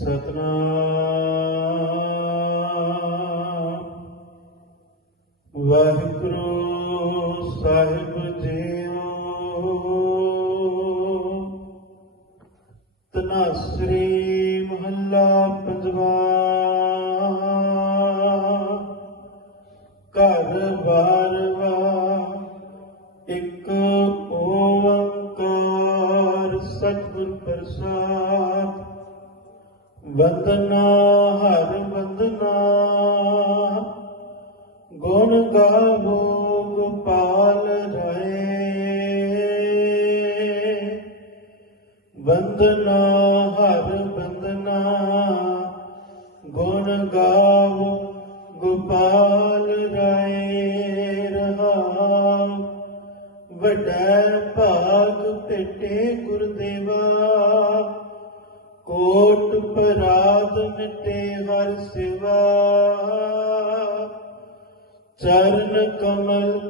ਸਤਨਾਮ ਵਾਹਿਗੁਰੂ ਸਾਹਿਬ JIO. ਤਨਾਸਰੀ ਮਹੱਲਾ ਪੰਜਵਾ। ਘਰ ਬਾਰਵਾ ਇੱਕ ਓੰਕਾਰ ਸਤਿਗੁਰ ਪ੍ਰਸਾਦ। ਵੰਦਨਾ, ਹਰ ਵੰਦਨਾ। ਗੁਣ ਗਾਵੋ ਗੋਪਾਲ ਰਾਏ। ਵੰਦਨਾ, ਹਰ ਵੰਦਨਾ। ਗੁਣ ਗਾਵੋ ਗੋਪਾਲ ਰਾਏ। ਰਹਾ ਵੱਡਾ ਭਾਗ ਭੇਟੇ ਗੁਰਦੇਵਾ। ਕੋਟ ਮਿਟੇ ਹਰ ਸਿਵਾ। ਚਰਨ ਕਮਲ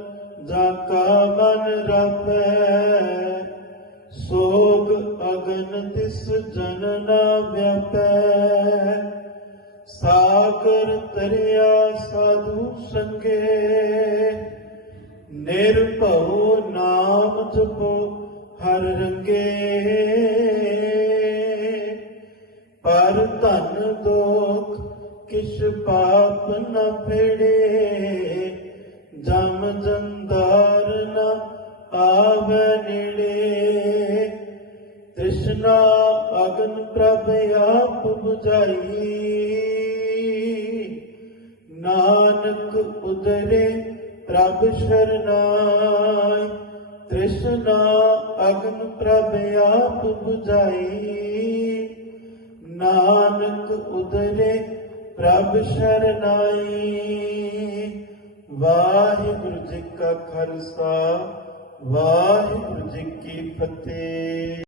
ਜਾ ਕਾ ਮਨ ਰਪੈ। ਸੋਗ ਅਗਨ ਤਿਸ ਜਨ ਨਾ ਵਿਆਪੈ। ਸਾਗਰ ਤਰਿਆ ਸਾਧੂ ਸੰਗੇ। ਨਿਰਭਉ ਨਾਮ ਜਪੋ ਹਰ ਰੰਗੇ। ਧਨ ਦੋਖ, ਕਿਛ ਪਾਪ ਨ ਫੇੜੇ। ਜਮ ਜੰਦਾਰ ਨ ਆਵੇ ਨੇੜੇ। ਤ੍ਰਿਸ਼ਨਾ ਅਗਨ ਪ੍ਰਭ ਆਪ 부ਝਾਈ ਨਾਨਕ ਉਦਰੇ ਪ੍ਰਭ ਸ਼ਰਨਾਈ। ਤ੍ਰਿਸ਼ਨਾ ਅਗਨ ਪ੍ਰਭ ਆਪ 부ਝਾਈ ਨਾਨਕ ਉਦਰੇ ਪ੍ਰਭ ਸ਼ਰਨਾਈ। ਵਾਹਿਗੁਰੂ ਜੀ ਕਾ ਖਾਲਸਾ ਵਾਹਿਗੁਰੂ ਜੀ ਕੀ ਫਤਿਹ।